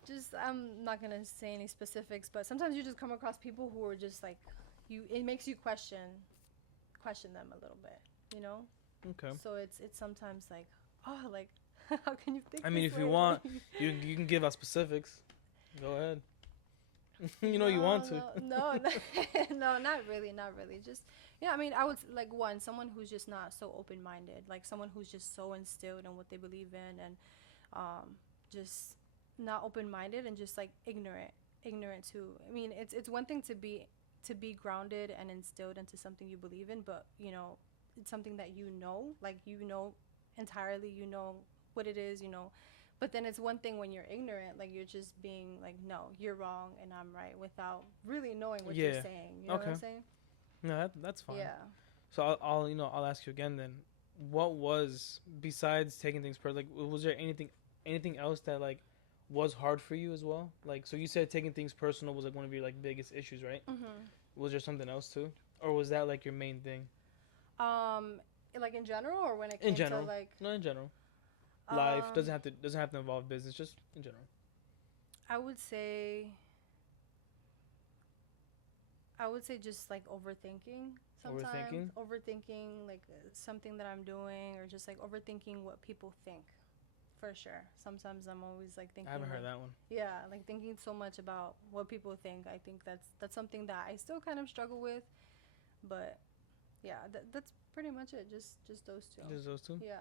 just I'm not gonna say any specifics, but sometimes you just come across people who are just like you. It makes you question them a little bit, you know. Okay. So it's sometimes like, oh, like how can you think I mean, this if you way? want, Like, you can give us specifics. Go ahead. You know you no, want to. no, no, no, not really, not really. Just yeah, I mean, I would like someone who's just not so open minded, like someone who's just so instilled in what they believe in, and just not open minded and just like ignorant too. I mean, it's one thing to be grounded and instilled into something you believe in, but you know, it's something that like entirely, what it is, but then it's one thing when you're ignorant, like you're just being like, no, you're wrong and I'm right without really knowing what you're Yeah. saying. You know what Okay. I'm saying? No, that's fine. Yeah. So I'll ask you again then. What was besides taking things per like was there anything else that like was hard for you as well? Like so you said taking things personal was like one of your like biggest issues, right? Mhm. Was there something else too, or was that like your main thing Um, like in general, or when it in came to general? like, No, in general. Life um, doesn't have to involve business, just in general. I would say, I would say just like overthinking sometimes, Overthinking. overthinking like something that I'm doing, or just like overthinking what people think. For sure. Sometimes I'm always like I thinking haven't heard like, that one. yeah, like thinking so much about what people think. I think that's something that I still kind of struggle with, but yeah, that's pretty much it. Just those two. Just those two. Yeah.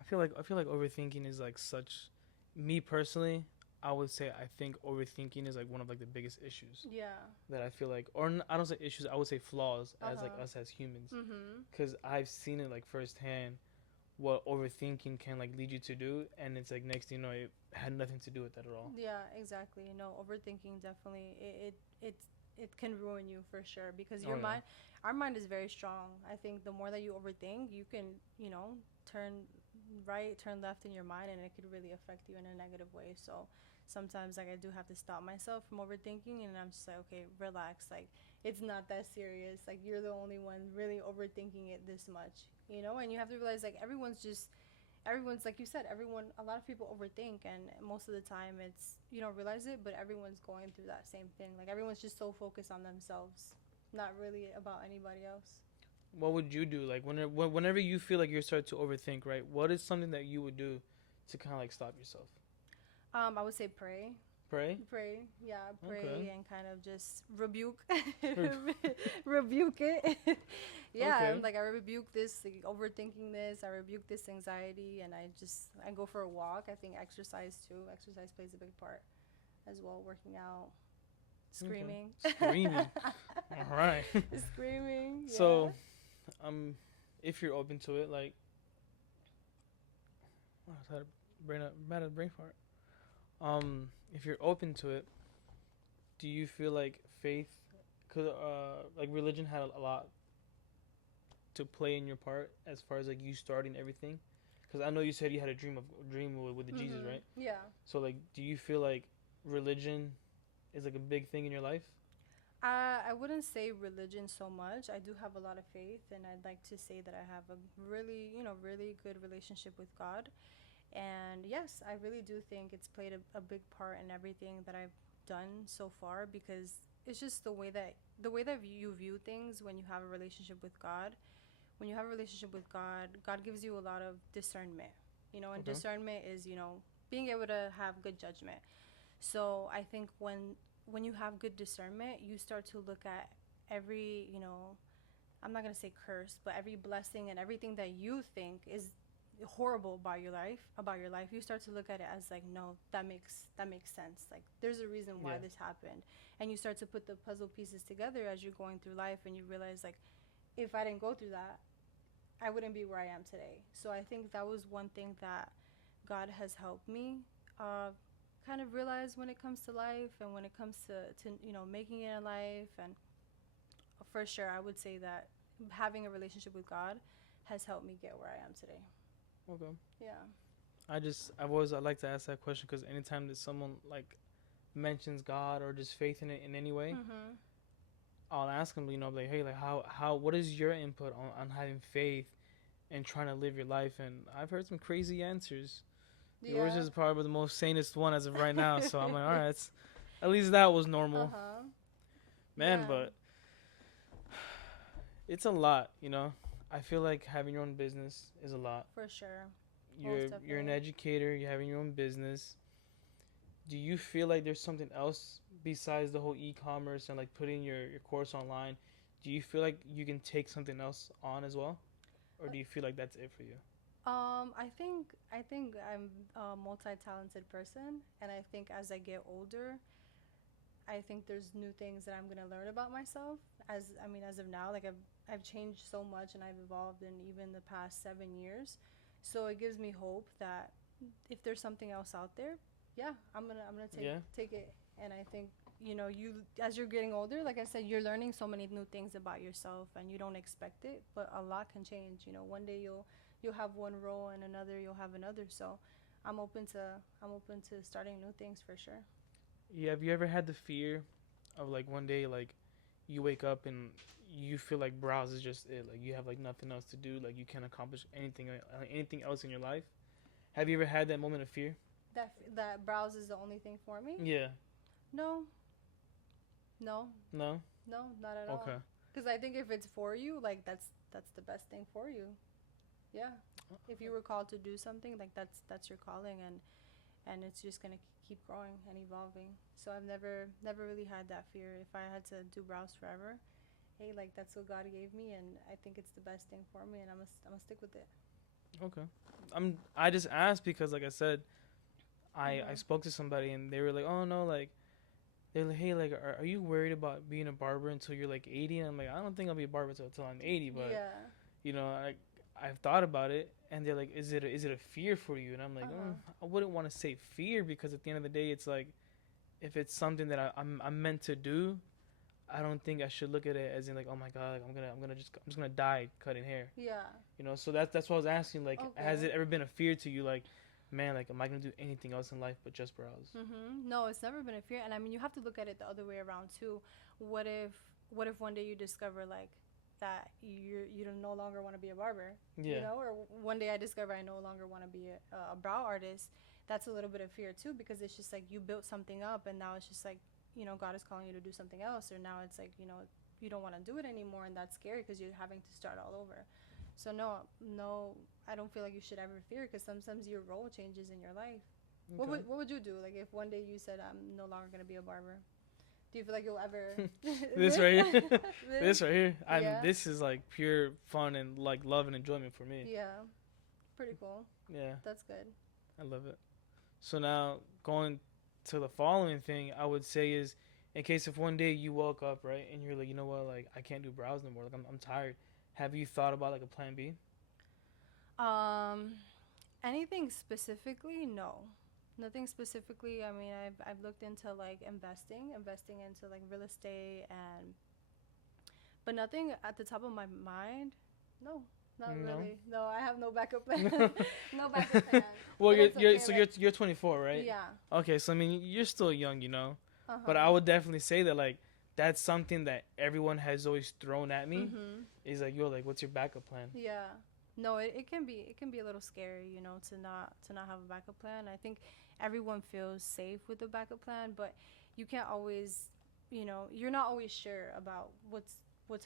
I feel like overthinking is like such. Me personally, I would say I think overthinking is like one of like the biggest issues Yeah. that I feel like, I don't say issues, I would say flaws as like Uh-huh. us as humans, Mhm. because I've seen it like firsthand what overthinking can like lead you to do, and it's like next thing you know it had nothing to do with that at all. Yeah, exactly. No, overthinking definitely it can ruin you for sure, because Oh your yeah. mind, our mind is very strong. I think the more that you overthink, you can, turn right, turn left in your mind, and it could really affect you in a negative way. So sometimes like I do have to stop myself from overthinking, and I'm just like, okay, relax. Like it's not that serious. Like you're the only one really overthinking it this much, and you have to realize like everyone's like you said, everyone, a lot of people overthink, and most of the time it's you don't realize it, but everyone's going through that same thing. Like everyone's just so focused on themselves, not really about anybody else. What would you do like whenever you feel like you're starting to overthink, right? What is something that you would do to kind of like stop yourself? I would say pray. Pray. Pray, yeah, Okay. pray, and kind of just rebuke rebuke it. Yeah, Okay. I'm like, I rebuke this like, overthinking this, I rebuke this anxiety, and I go for a walk. I think exercise too, exercise plays a big part as well, working out, Okay. screaming. Screaming. All right. Screaming, yeah. So, um, if you're open to it, like, oh, I had a brain fart. If you're open to it, do you feel like faith, cause like religion had a lot to play in your part as far as like you starting everything? Cause I know you said you had a dream with the Jesus, right? Yeah. So like, do you feel like religion is like a big thing in your life? I wouldn't say religion so much. I do have a lot of faith, and I'd like to say that I have a really, really good relationship with God. And yes, I really do think it's played a big part in everything that I've done so far, because it's just the way that you view things when you have a relationship with God. When you have a relationship with God, God gives you a lot of discernment. And Okay. discernment is, being able to have good judgment. So I think when you have good discernment, you start to look at every, I'm not gonna say curse, but every blessing and everything that you think is horrible about your life, you start to look at it as like, no, that makes sense. Like there's a reason why Yeah. this happened, and you start to put the puzzle pieces together as you're going through life, and you realize like, if I didn't go through that, I wouldn't be where I am today. So I think that was one thing that God has helped me uh, kind of realize when it comes to life, and when it comes to making it in life. And for sure, I would say that having a relationship with God has helped me get where I am today. Okay. Yeah. I like to ask that question because anytime that someone like mentions God or just faith in it in any way, Mhm. I'll ask them, like, hey, like what is your input on having faith and trying to live your life? And I've heard some crazy answers. Yours Yeah. is probably the most sanest one as of right now. So I'm like, all right, at least that was normal, Uh-huh. man. Yeah, But it's a lot. I feel like having your own business is a lot. for sure. Most You're an definitely. educator. You're having your own business. Do you feel like there's something else besides the whole e-commerce and like putting your course online? Do you feel like you can take something else on as well, or do you feel like that's it for you? I think I'm a multi-talented person, and I think as I get older, I think there's new things that I'm gonna learn about myself. As of now, like I've changed so much and I've evolved in even the past 7 years. So it gives me hope that if there's something else out there, yeah, I'm gonna take Yeah, take it. And I think you as you're getting older, like I said, you're learning so many new things about yourself, and you don't expect it, but a lot can change. One day you'll have one role, and another you'll have another. So I'm open to starting new things for sure. yeah. Have you ever had the fear of like one day like you wake up and you feel like browse is just it, like you have like nothing else to do, like you can't accomplish anything else in your life? Have you ever had that moment of fear? That browse is the only thing for me. Yeah. No, no, No. no, not at all. Okay. Because I think if it's for you, like that's the best thing for you. Yeah. If you were called to do something, like that's your calling, and it's just gonna keep growing and evolving. So I've never really had that fear. If I had to do browse forever, hey, like that's what God gave me, and I think it's the best thing for me, and I'm gonna stick with it. Okay. I just asked because like I said, I Mhm. spoke to somebody and they were like, "Oh no, like they're like, hey, like are you worried about being a barber until you're like 80?" And I'm like, "I don't think I'll be a barber until I'm 80, but Yeah. I've thought about it." And they're like, is it a fear for you?" And I'm like, Uh huh. I wouldn't want to say fear because at the end of the day, it's like if it's something that I'm meant to do, I don't think I should look at it as in like, oh my god, like, I'm just gonna die cutting hair. Yeah. So that's what I was asking. Like, has Okay. it ever been a fear to you? Like, man, like, am I gonna do anything else in life but just browse? No, it's never been a fear, and I mean you have to look at it the other way around too. What if what if one day you discover like that you don't no longer want to be a barber, Yeah, or one day I discover I no longer want to be a brow artist. That's a little bit of fear too, because it's just like you built something up, and now it's just like God is calling you to do something else, or now it's like you don't want to do it anymore, and that's scary because you're having to start all over. So no, no, I don't feel like you should ever fear, because sometimes your role changes in your life. What okay. would what would you do? Like if one day you said I'm no longer gonna be a barber, do you feel like you'll ever This this right here, this? this right here. Yeah, This is like pure fun and like love and enjoyment for me. yeah, pretty cool. Yeah, That's good. I love it. So now going to the following thing, I would say is, in case if one day you woke up right and you're like, you know what, like I can't do browse no more. Like I'm tired. Have you thought about like a plan B? Um, Anything specifically? No, nothing specifically. I mean, I've looked into like investing into like real estate, but nothing at the top of my mind. No, not No. really. No, I have no backup plan. No backup plan. Well, But it's okay. you're 24, right? Yeah. Okay, so I mean you're still young. Uh But huh. I would definitely say that like that's something that everyone has always thrown at me. Mhm. Is like, yo, like what's your backup plan? Yeah. No, it can be a little scary, to not have a backup plan. I think everyone feels safe with a backup plan, but you can't always, you're not always sure about what's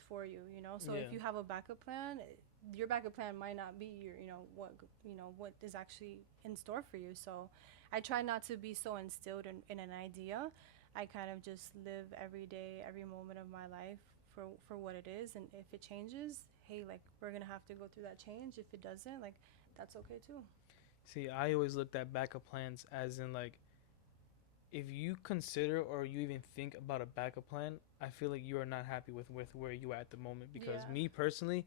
for you. So Yeah. if you have a backup plan, your backup plan might not be what is actually in store for you. So I try not to be so instilled in an idea. I kind of just live every day, every moment of my life for what it is, and if it changes, hey, like we're gonna have to go through that change. If it doesn't, like that's okay too. See, I always looked at backup plans as in like if you consider or you even think about a backup plan, I feel like you are not happy with where you are at the moment. Because Yeah. me personally,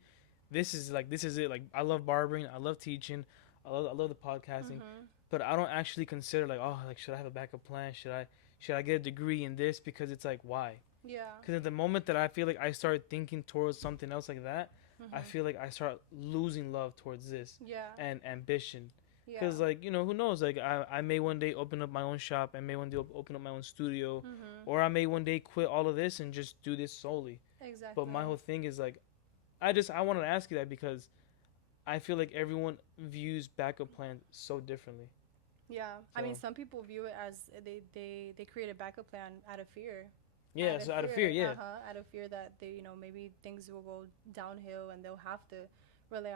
this is it. Like I love barbering, I love teaching, I love the podcasting, Mhm. but I don't actually consider like, oh, like should I have a backup plan? Should I get a degree in this? Because it's like why? Yeah. Because at the moment that I feel like I start thinking towards something else like that, I Mhm. feel like I start losing love towards this Yeah. and ambition. Yeah. Because, like, you know, who knows? Like, I may one day open up my own shop. I may one day open up my own studio. Mhm. Or I may one day quit all of this and just do this solely. But Exactly. my whole thing is, like, I wanted to ask you that because I feel like everyone views backup plans so differently. Yeah. I mean, So, some people view it as they create a backup plan out of fear. yeah, so out of fear, yeah. Out of fear that they, maybe things will go downhill and they'll have to rely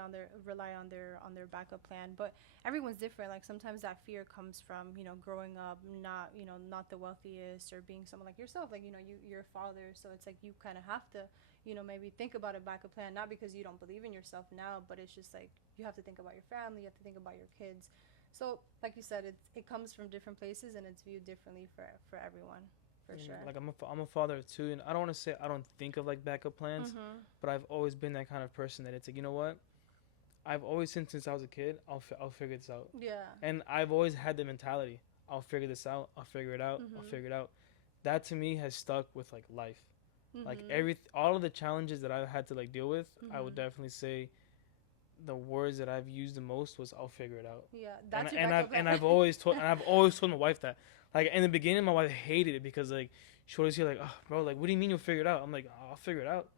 on their backup plan. But everyone's different. Like sometimes that fear comes from, growing up not the wealthiest, or being someone like yourself. Like, you're a father, so it's like you kind of have to, maybe think about a backup plan, not because you don't believe in yourself now, but it's just like you have to think about your family, you have to think about your kids. So, like you said, it comes from different places and it's viewed differently for everyone, for sure. Like, I'm a father of two, and I don't want to say I don't think of like backup plans, Mhm. but I've always been that kind of person that it's like, you know what? I've always since I was a kid, I'll figure this out. Yeah. And I've always had the mentality, I'll figure this out, I'll figure it out, I'll Mhm. figure it out. That to me has stuck with like life. Like Mhm. all of the challenges that I've had to like deal with, I would Mhm. definitely say the words that I've used the most was I'll figure it out. Yeah, And that's your and backup I've plan. and I've always told and I've always told my wife that. Like in the beginning, my wife hated it because like she always hear like, oh, bro, like what do you mean you'll figure it out? I'm like, oh, I'll figure it out.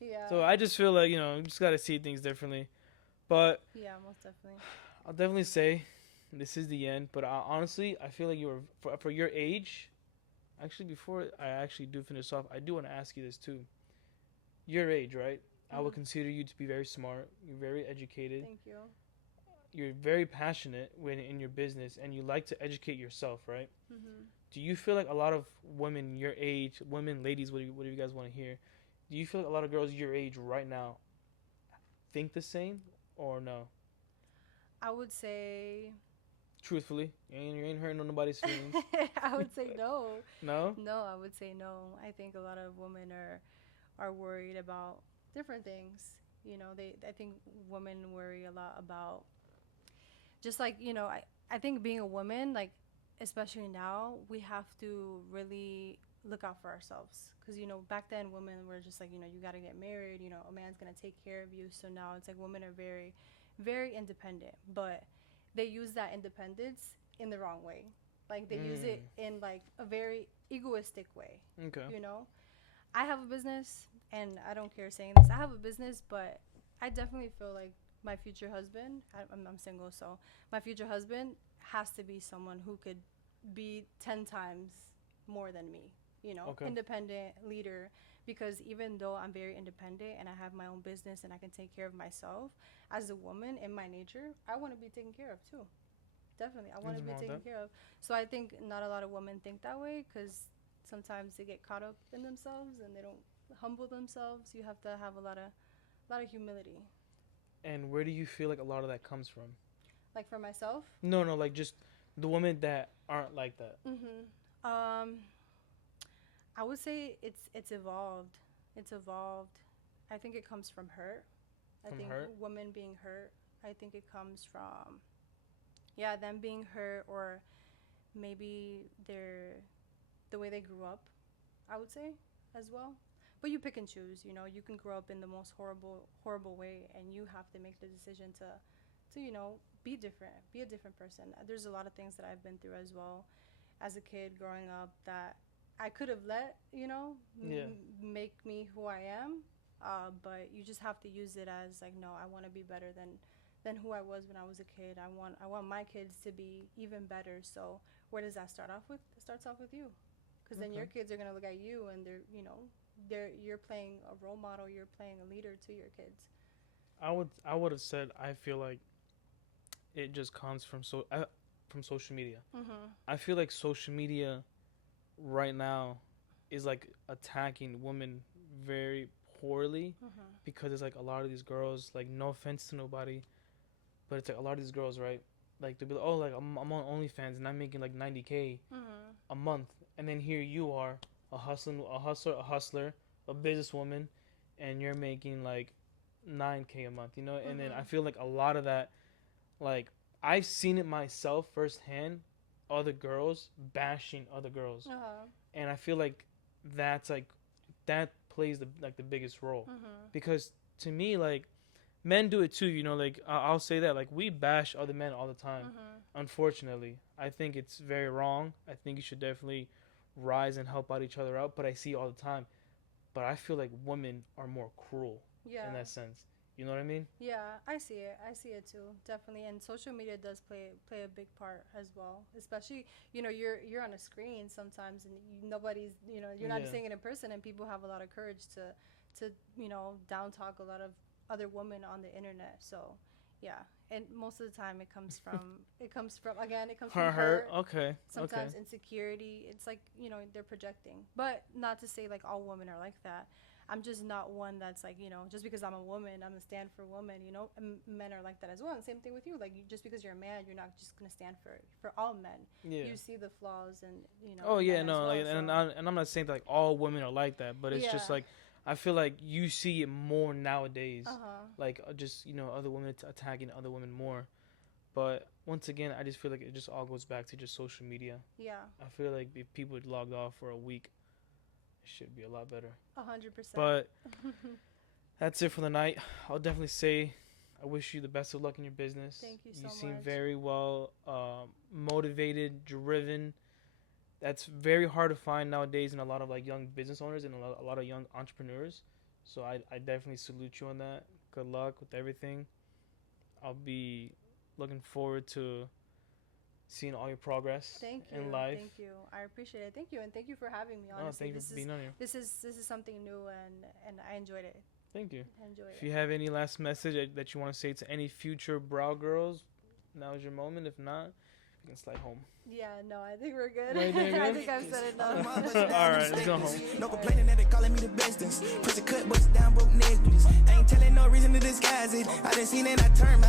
Yeah. So I just feel like, you just gotta see things differently. But Yeah, most definitely. I'll definitely say this is the end. But honestly, I feel like you were for your age. Actually, before I actually do finish off, I do want to ask you this too. Your age, right? I would Mhm. consider you to be very smart. You're very educated. Thank you. You're very passionate when in your business, and you like to educate yourself, right? Mhm. Do you feel like a lot of women your age, women, ladies, what do you guys want to hear? Do you feel like a lot of girls your age right now think the same or no? I would say Truthfully, you ain't hurting nobody's feelings. I would say no. No? No, I would say no. I think a lot of women are worried about different things. I think women worry a lot about, just like, I think being a woman, like, especially now, we have to really look out for ourselves. Because, back then, women were just like, you got to get married, a man's going to take care of you. So now it's like women are very, very independent. But they use that independence in the wrong way. Like, they use it Mm, in, like, a very egoistic way, okay. you know? I have a business, and I don't care saying this. I have a business, but I definitely feel like my future husband, I'm single, so my future husband has to be someone who could be 10 times more than me, Okay. independent leader. Because even though I'm very independent and I have my own business and I can take care of myself, as a woman in my nature, I want to be taken care of too. Definitely, I want to Nothing be wrong with taken that. care of. So I think not a lot of women think that way because sometimes they get caught up in themselves and they don't humble themselves. You have to have a lot of humility. And where do you feel like a lot of that comes from? Like for myself. No, no, like just the women that aren't like that. Um, I would say it's evolved. It's evolved. I think it comes from hurt. I From think hurt? women being hurt. I think it comes from, yeah, them being hurt, or maybe the way they grew up, I would say, as well. But you pick and choose. You can grow up in the most horrible way, and you have to make the decision to be different, be a different person. There's a lot of things that I've been through as well, as a kid growing up, that I could have let Yeah. make me who I am. But you just have to use it as like, no, I want to be better than who I was when I was a kid. I want my kids to be even better. So where does that start off with? It starts off with you, because then your Okay. kids are gonna look at you and you're playing a role model. You're playing a leader to your kids. I would have said I feel like it just comes from social media. Mhm. I feel like social media right now is like attacking women very poorly Mhm. because it's like a lot of these girls, like no offense to nobody, but it's like a lot of these girls, right? Like they'll be like, oh, like I'm on OnlyFans and I'm making like 90K Mhm. a month, and then here you are, a hustler, a businesswoman, and you're making like 9K a month, and then I Mhm. feel like a lot of that, like I've seen it myself firsthand, other girls bashing other girls, Uh huh. and I feel like that's like that plays the biggest role Mhm. because to me like men do it too. You know, like I'll say that, like we bash other men all the time. Unfortunately, I think it's very wrong. I think you should definitely rise and help out each other out. But I see it all the time. But I feel like women are more cruel Yeah. in that sense. You know what I mean? Yeah, I see it. I see it too, definitely. And social media does play a big part as well. Especially, you're on a screen sometimes, and nobody's, you're not Yeah. seeing it in person, and people have a lot of courage to down talk a lot of other women on the internet. So, yeah. And most of the time, it comes from Her. hurt. Okay. Sometimes Okay. insecurity. It's like, they're projecting. But not to say like all women are like that. I'm just not one that's like, just because I'm a woman, I'm gonna stand for women, and men are like that as well. And same thing with you. Like, just because you're a man, you're not just gonna stand for all men. Yeah. You see the flaws and, Oh men yeah, as no, well, like, so. and I'm not saying that, like all women are like that, but it's just Yeah. like I feel like you see it more nowadays. Uh-huh. Like just other women attacking other women more. But once again, I just feel like it just all goes back to just social media. Yeah. I feel like if people would log off for a week, it should be a lot better. 100%. But that's it for the night. I'll definitely say I wish you the best of luck in your business. Thank you so You seem much. very well motivated, driven. That's very hard to find nowadays in a lot of like young business owners and a lot of young entrepreneurs. So I definitely salute you on that. Good luck with everything. I'll be looking forward to seeing all your progress Thank you. in life. Thank you. I appreciate it. Thank you, and thank you for having me. Oh, Honestly, thank you for being on here. this is something new, and I enjoyed it. Thank you. I enjoyed If it. you have any last message that you want to say to any future brow girls, now is your moment. If not, you can slide home. Yeah, no, I think we're good. No, you think I good? think I've said enough. All right, let's go home. No complaining that they calling me the bestest. Pussy cut, bust down, broke necklace. I ain't telling no reason to disguise it. I done seen it, I turned my